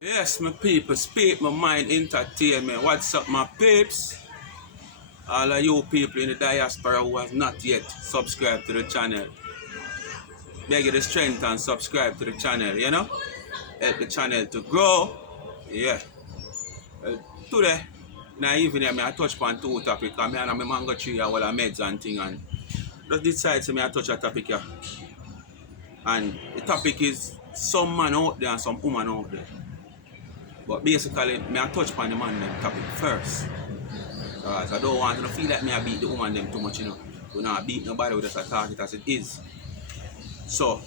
Yes, my people, Speak My Mind Entertainment. What's up, my peeps? All of you people in the diaspora who have not yet subscribed to the channel, beg you the strength and subscribe to the channel, Help the channel to grow. Yeah. Well, today, now even I touch upon two topics. I mean, I'm a mango tree and all the meds and thing, and just decide to me I touch a topic here. And the topic is some man out there and some woman out there. But basically, me I touch upon the man them topic first. So I don't want to feel like me I beat the woman them too much, We not beat nobody, we just attack it as it is. So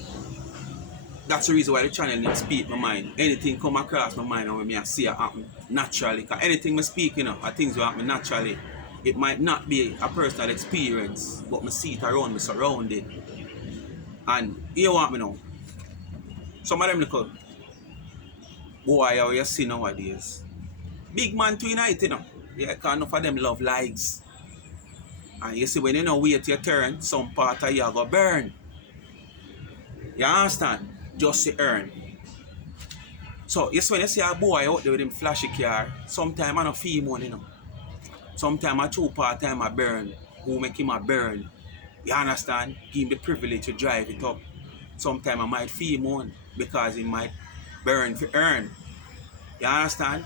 that's the reason why the channel needs Speak My Mind. Anything come across my mind and when I see it happen naturally. Because anything I speak, are things that happen naturally. It might not be a personal experience, but I see it around me, surrounded. And you want me know. Some of them little boy how you see nowadays. Big man to unite, Yeah, because enough of them love lies. And you see, when you wait your turn, some part of you go burn. You understand? Just to earn. So, you see, when you see a boy out there with him flashy car, sometimes I don't feel money, Sometimes I two part time I burn. Who make him a burn? You understand? Give him the privilege to drive it up. Sometimes I might feel money because he might burn to earn. You understand?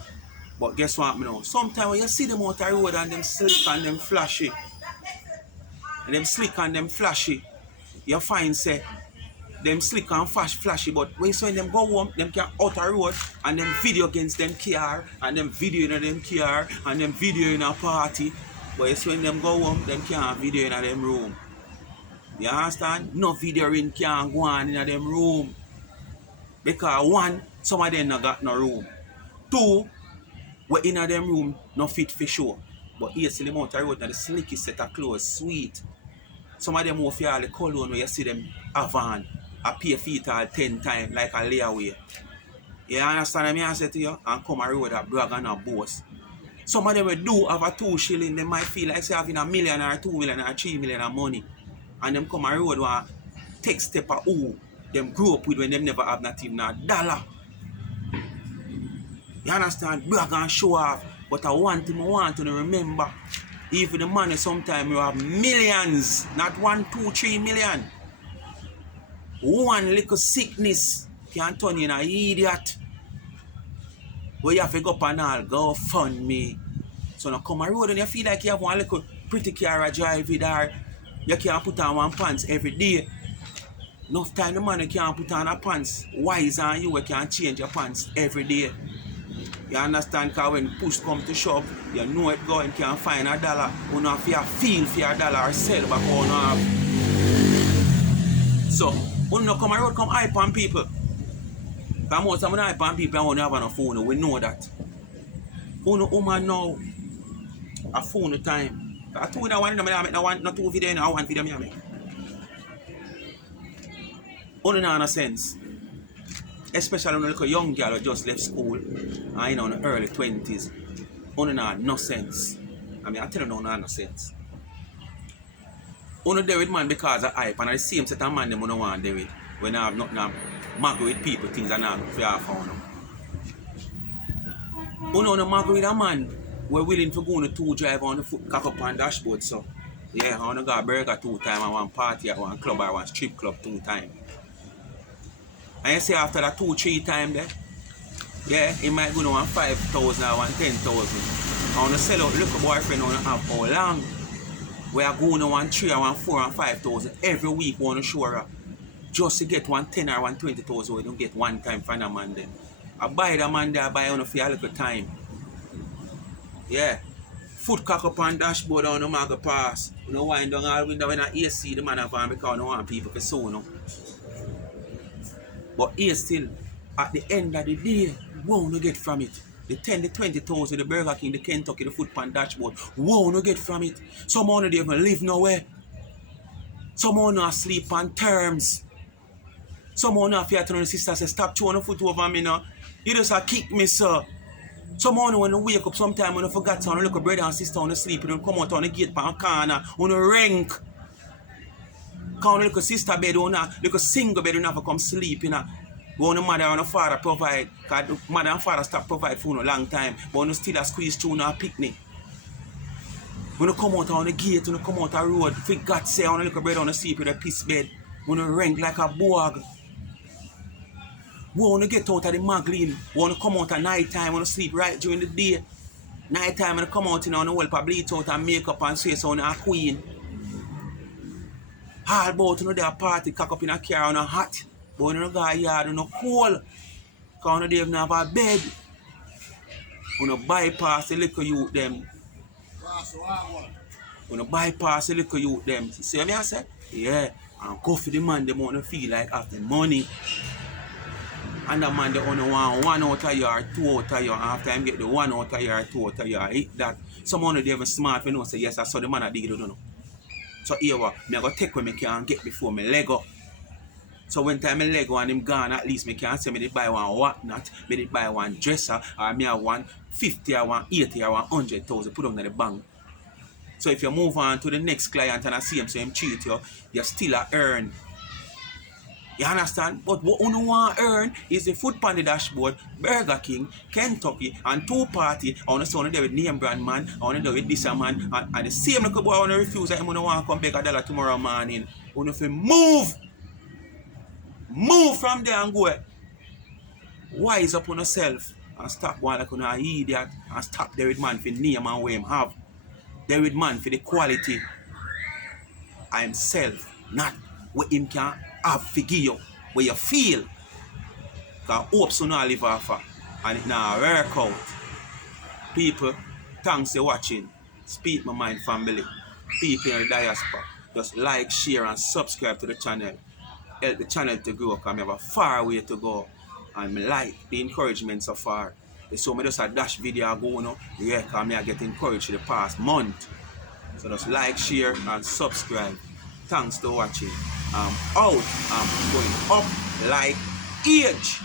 But guess what, Sometimes when you see them out the road and them slick and them flashy, you find say them slick and flashy, but when you see them go home, them can out the road and them video against them car and them video in them car and them video in a party. But you see when them go home, them can't video in them room. You understand? No video in can go on in them room. Because one, some of them not got no room. Two, we in them room no fit for sure. But here see them out the road and the slickest set of clothes, sweet. Some of them will feel the cologne where you see them Avan, I pay feet all 10 times like a layaway. You understand what I say to you? And come a road a brag and a boast. Some of them will do have a 2 shilling, they might feel like say having $1 million or 2 million or 3 million of money. And them come a road where take step of who them grew up with when them never have not even $1. You understand? Brag and show off. But I want to remember, even the money sometimes you have millions, not 1, 2, 3 million. One little sickness can turn you in an idiot. But you have to go up and all, go fund me. So now come a road and you feel like you have one little pretty car or drive it or you can't put on one pants every day. Enough time the man can't put on a pants. Wise on you can change your pants every day. You understand? Because when push come to shove, you know it going can find $1. You know if you feel for $1 or sell back on half. So, you know come a road come hype on people. Because most of them hype on people and when you have a phone, we know that. You know woman now a phone time. I told you one I make not 2 video, I want video me make. You know no sense. Especially when a young girl who just left school and in the early 20s. You know no sense. I tell you no sense. You know there with man because of hype and the same set of man them you want there with. When I have nothing mag with people, things are not fair for them. You know no mag with a man we're willing to go on the 2 drive on the foot cock up on dashboard, so yeah, I wanna go a burger 2 times and one party at one club or one strip club 2 times. And you see after that 2-3 times there, yeah, he might go on 5,000 or 10,000. I wanna sell out little boyfriend on have how long. We are going on 1 3 or 1 4 and 5,000 every week on the show just to get 1 10 or 1 20,000 we don't get one time from a man then. I buy the man there, I buy on for a little time. Yeah. Foot cock up on dashboard on the mag pass. You know wind down all window when I AC the man have on because I don't want people to sew no. But here still, at the end of the day, what you get from it? The 10, the 20,000, the Burger King, the Kentucky, the foot pan dashboard, what you get from it? Some of them even live nowhere. Some of them sleep on terms. Some of them have to tell the sister say, stop throwing the foot over me now. You just kick me, sir. Some of them when you wake up sometime when you forgot to look at brother and sister on the sleep, you don't come out on the gate pan corner, on the rank. Because look a sister bed, look a single bed, you never come sleep, But when the mother and the father provide, because the mother and father stop provide for a long time, but when you still a squeeze through a picnic. When you come out on the gate, when you come out on the road, for God say, on a little bread on the sleep with a piss bed, when you rank like a bog. When you get out of the magazine, when you come out at night time, when you sleep right during the day, night time when you come out, you know, on the whole bleach out and makeup and say so on a queen. All about you know there party, cock up in a car on a hot, but when you go a yard, you know cold, because you don't have a bed. When you bypass the little youth them. When you bypass the little youth them. See what I say? Yeah. And go for the man them want to feel like after money. And the man they only want 1 out of you or 2 out of you. And after him get the 1 out of you or 2 out of you, hit that. Someone they even smart when you say yes, I saw the man I dig it, don't know. So here what, I go take what I can get before me Lego. So when time I Lego and him gone, at least I can say me did buy one whatnot, me did buy one dresser, or me have 150 or 180 or 100,000 put on the bank. So if you move on to the next client and I see him so him cheat you still a earn. You understand? But what you want to earn is the food on the dashboard, Burger King, Kentucky, and 2 party. I want to say there with name brand man, I want to do with this man, and the same little boy I want to refuse that I want to come back $1 tomorrow morning. I want to move. Move from there and go. Wise up on yourself and stop one like an idiot and stop there with man for name and what him have. There with man for the quality of himself, not what him can have to give you, what you feel. Because hope so not live off and it now work out. People, thanks for watching. Speak My Mind family. People in the diaspora. Just like, share and subscribe to the channel. Help the channel to grow because I have a far way to go. And I like the encouragement so far. So I just a dash video go now. Yeah, because I get encouraged the past month. So just like, share and subscribe. Thanks for watching. I'm out. I'm going up like age.